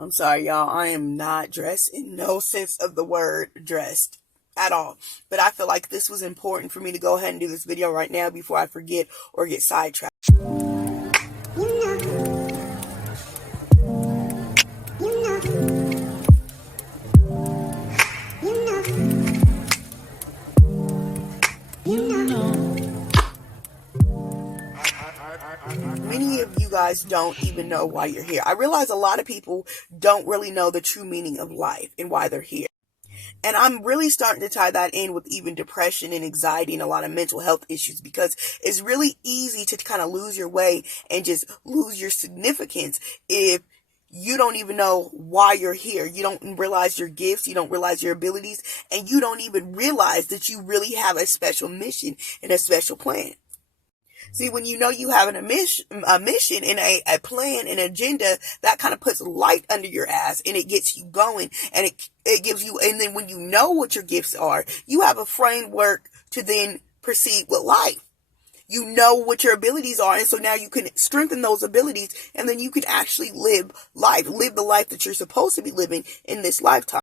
I'm sorry, y'all. I am not dressed in no sense of the word dressed at all. But I feel like this was important for me to go ahead and do this video right now before I forget or get sidetracked. Many of you guys don't even know why you're here. I realize a lot of people don't really know the true meaning of life and why they're here. And I'm really starting to tie that in with even depression and anxiety and a lot of mental health issues, because it's really easy to kind of lose your way and just lose your significance if you don't even know why you're here. You don't realize your gifts, you don't realize your abilities, and you don't even realize that you really have a special mission and a special plan. See, when you know you have a mission and a plan, an agenda, that kind of puts light under your ass and it gets you going, and it gives you, and then when you know what your gifts are, you have a framework to then proceed with life. You know what your abilities are, and so now you can strengthen those abilities, and then you can actually live the life that you're supposed to be living in this lifetime.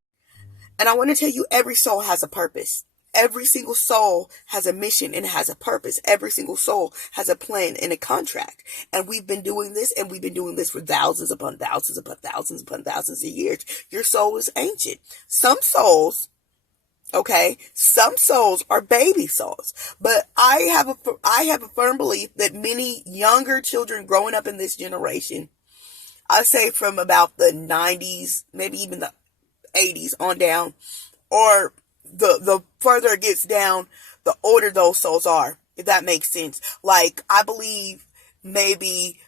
And I want to tell you, every soul has a purpose. Every single soul has a mission and has a purpose. Every single soul has a plan and a contract. And we've been doing this, and we've been doing this for thousands upon thousands upon thousands upon thousands of years. Your soul is ancient. Some souls are baby souls. But I have a firm belief that many younger children growing up in this generation, I say from about the 90s, maybe even the 80s on down, or the further it gets down, the older those souls are, if that makes sense. Like, I believe maybe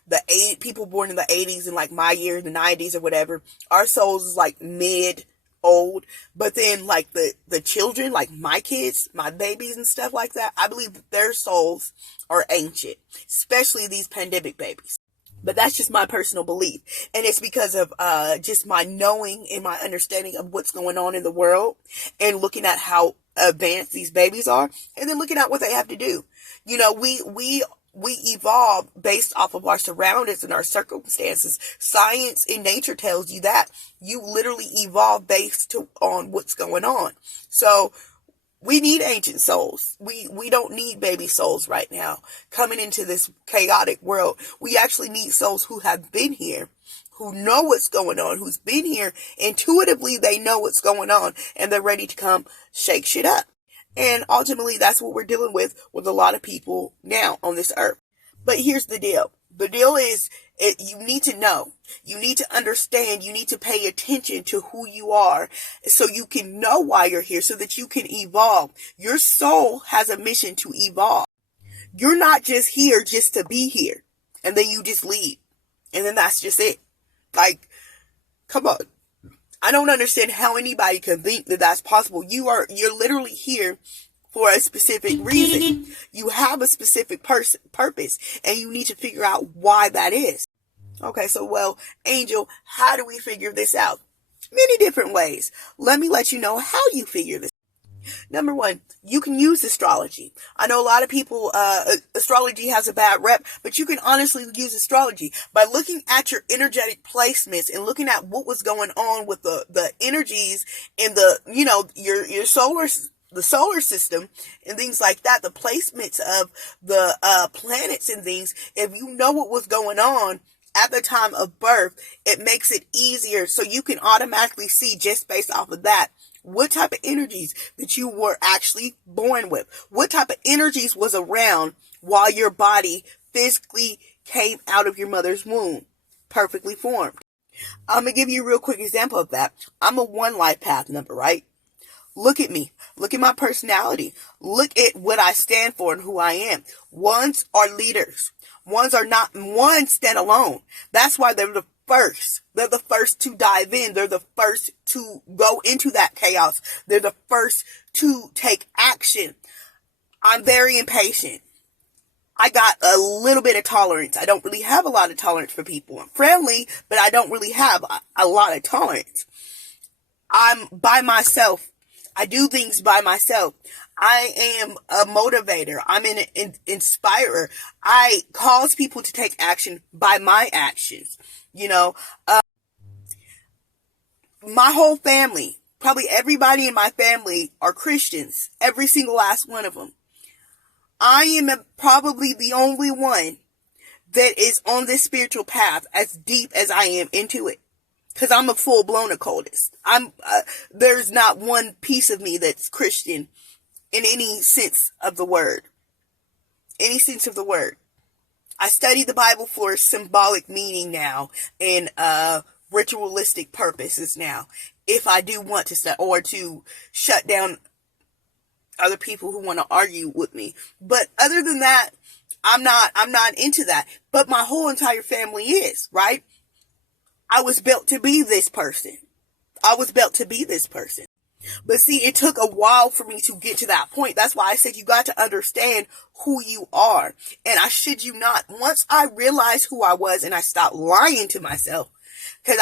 people born in the 80s and like my year, the 90s or whatever, our souls is like mid old. But then like the children, like my kids, my babies and stuff like that, I believe that their souls are ancient, especially these pandemic babies. But that's just my personal belief. And it's because of just my knowing and my understanding of what's going on in the world, and looking at how advanced these babies are, and then looking at what they have to do. You know, we evolve based off of our surroundings and our circumstances. Science and nature tells you that. You literally evolve based on what's going on. So we need ancient souls. We don't need baby souls right now coming into this chaotic world. We actually need souls who have been here, who know what's going on, who's been here. Intuitively, they know what's going on, and they're ready to come shake shit up. And ultimately, that's what we're dealing with a lot of people now on this earth. But here's the deal. The deal is, you need to know, you need to understand, you need to pay attention to who you are so you can know why you're here, so that you can evolve. Your soul has a mission to evolve. You're not just here just to be here and then you just leave and then that's just it. Like, come on. I don't understand how anybody can think that that's possible. You're literally here for a specific reason. You have a specific purpose, and you need to figure out why that is. Okay, so, well, Angel, how do we figure this out? Many different ways. Let me let you know how you figure this. Number one, you can use astrology. I know a lot of people, astrology has a bad rep, but you can honestly use astrology by looking at your energetic placements and looking at what was going on with the energies in your the solar system and things like that, the placements of the planets and things. If you know what was going on at the time of birth, it makes it easier, so you can automatically see, just based off of that, what type of energies that you were actually born with. What type of energies was around while your body physically came out of your mother's womb, perfectly formed. I'm going to give you a real quick example of that. I'm a 1 life path number, right? Look at me. Look at my personality. Look at what I stand for and who I am. Ones are leaders. Ones are not. Ones stand alone. That's why they're the first. They're the first to dive in. They're the first to go into that chaos. They're the first to take action. I'm very impatient. I got a little bit of tolerance. I don't really have a lot of tolerance for people. I'm friendly, but I don't really have a lot of tolerance. I'm by myself. I do things by myself. I am a motivator. I'm an inspirer. I cause people to take action by my actions. My whole family, probably everybody in my family are Christians. Every single last one of them. I am probably the only one that is on this spiritual path as deep as I am into it. Because I'm a full-blown occultist. There's not one piece of me that's Christian in any sense of the word. Any sense of the word. I study the Bible for symbolic meaning now and ritualistic purposes now. If I do want to study or to shut down other people who want to argue with me. But other than that, I'm not into that. But my whole entire family is, right? I was built to be this person. But see, it took a while for me to get to that point. That's why I said you got to understand who you are. And I shit you not. Once I realized who I was and I stopped lying to myself, because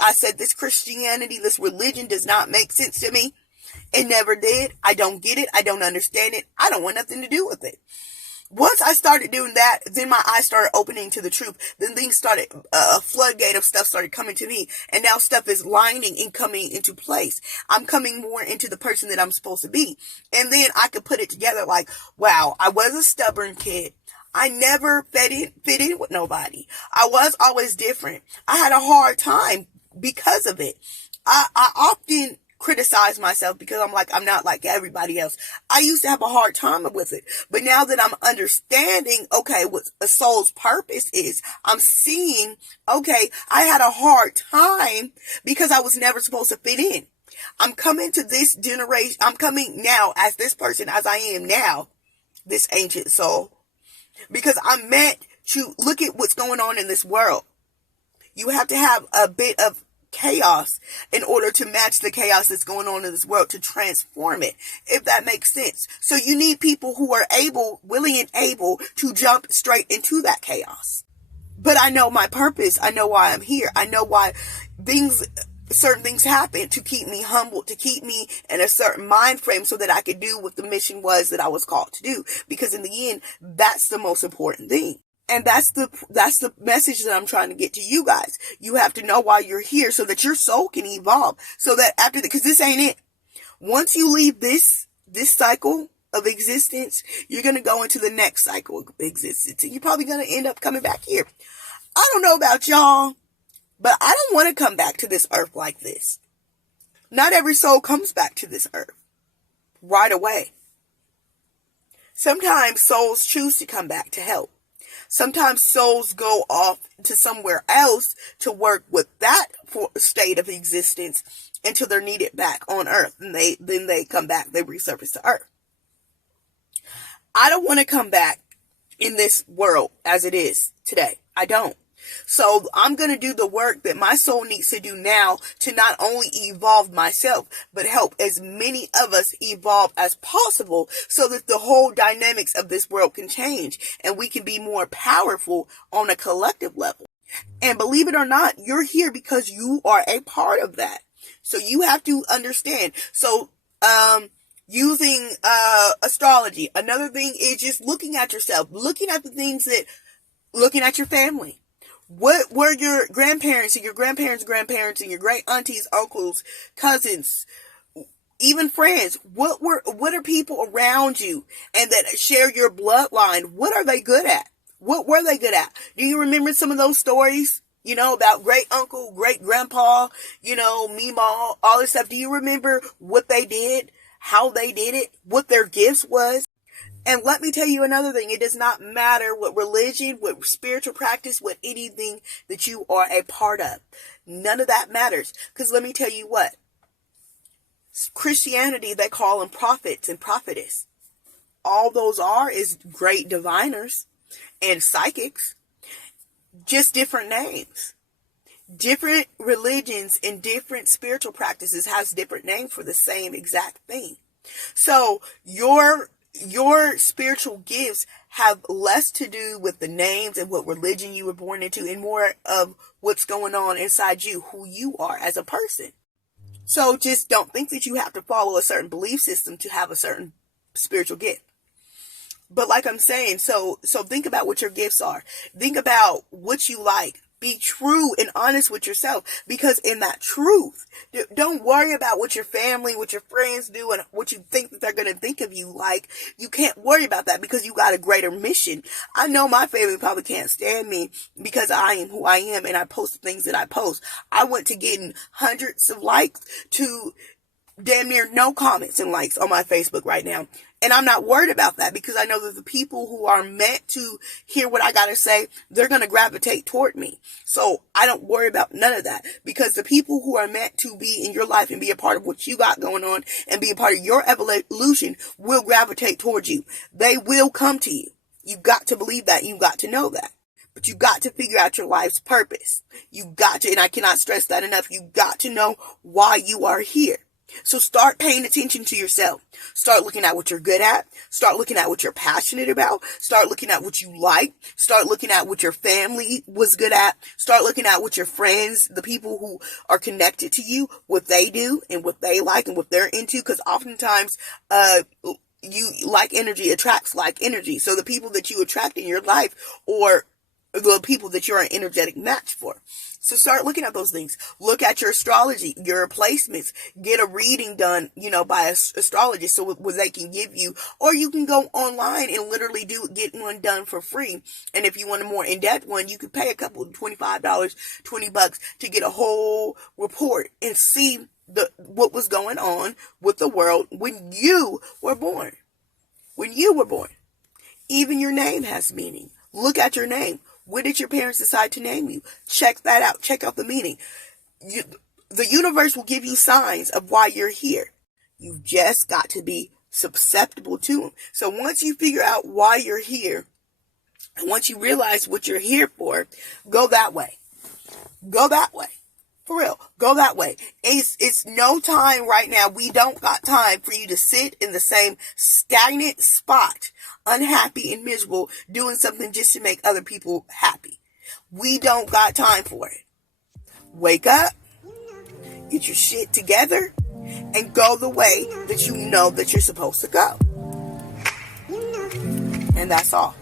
I said this Christianity, this religion does not make sense to me. It never did. I don't get it. I don't understand it. I don't want nothing to do with it. Once I started doing that, then my eyes started opening to the truth. Then things started, a floodgate of stuff started coming to me. And now stuff is lining and coming into place. I'm coming more into the person that I'm supposed to be. And then I could put it together like, wow, I was a stubborn kid. I never fit in with nobody. I was always different. I had a hard time because of it. I often criticize myself because I'm like, I'm not like everybody else. I used to have a hard time with it. But now that I'm understanding, okay, what a soul's purpose is, I'm seeing, okay, I had a hard time because I was never supposed to fit in. I'm coming to this generation. I'm coming now as this person as I am now, this ancient soul, because I'm meant to look at what's going on in this world. You have to have a bit of chaos in order to match the chaos that's going on in this world, to transform it, if that makes sense. So you need people who are willing and able to jump straight into that chaos. But I know my purpose. I know why I'm here. I know why certain things happen to keep me humble, to keep me in a certain mind frame so that I could do what the mission was that I was called to do. Because in the end, that's the most important thing. And that's the message that I'm trying to get to you guys. You have to know why you're here so that your soul can evolve. So that because this ain't it. Once you leave this cycle of existence, you're going to go into the next cycle of existence. And you're probably going to end up coming back here. I don't know about y'all, but I don't want to come back to this earth like this. Not every soul comes back to this earth right away. Sometimes souls choose to come back to help. Sometimes souls go off to somewhere else to work with that state of existence until they're needed back on earth. And then they come back, they resurface to earth. I don't want to come back in this world as it is today. I don't. So I'm going to do the work that my soul needs to do now to not only evolve myself, but help as many of us evolve as possible so that the whole dynamics of this world can change and we can be more powerful on a collective level. And believe it or not, you're here because you are a part of that. So you have to understand. So, using, astrology, another thing is just looking at yourself, looking at looking at your family. What were your grandparents and your grandparents' grandparents and your great aunties, uncles, cousins, even friends? What are people around you and that share your bloodline? What are they good at? What were they good at? Do you remember some of those stories? You know, about great uncle, great grandpa, Meemaw, all this stuff. Do you remember what they did, how they did it, what their gifts was? And let me tell you another thing. It does not matter what religion, what spiritual practice, what anything that you are a part of. None of that matters. Because let me tell you what. Christianity, they call them prophets and prophetess. All those is great diviners and psychics. Just different names. Different religions and different spiritual practices has different names for the same exact thing. So your spiritual gifts have less to do with the names and what religion you were born into and more of what's going on inside you, who you are as a person. So just don't think that you have to follow a certain belief system to have a certain spiritual gift. But like I'm saying, so think about what your gifts are. Think about what you like. Be true and honest with yourself, because in that truth, don't worry about what your family, what your friends do, and what you think that they're going to think of you. Like, you can't worry about that because you got a greater mission. I know my family probably can't stand me because I am who I am and I post the things that I post. I went to getting hundreds of likes to damn near no comments and likes on my Facebook right now. And I'm not worried about that because I know that the people who are meant to hear what I got to say, they're going to gravitate toward me. So I don't worry about none of that, because the people who are meant to be in your life and be a part of what you got going on and be a part of your evolution will gravitate towards you. They will come to you. You got to believe that. You got to know that. But you got to figure out your life's purpose. You got to, and I cannot stress that enough, you got to know why you are here. So start paying attention to yourself. Start looking at what you're good at. Start looking at what you're passionate about. Start looking at what you like. Start looking at what your family was good at. Start looking at what your friends, the people who are connected to you, what they do and what they like and what they're into. Because oftentimes, you like energy attracts like energy. So the people that you attract in your life, or the people that you're an energetic match for. So start looking at those things. Look at your astrology, your placements. Get a reading done, by an astrologist so what they can give you. Or you can go online and literally get one done for free. And if you want a more in-depth one, you could pay a couple of $25, $20 to get a whole report and see what was going on with the world when you were born. When you were born. Even your name has meaning. Look at your name. What did your parents decide to name you? Check that out. Check out the meaning. The universe will give you signs of why you're here. You've just got to be susceptible to them. So once you figure out why you're here, and once you realize what you're here for, go that way. Go that way. For real. Go that way. It's no time right now. We don't got time for you to sit in the same stagnant spot, unhappy and miserable, doing something just to make other people happy. We don't got time for it. Wake up, get your shit together, and go the way that you know that you're supposed to go. And that's all.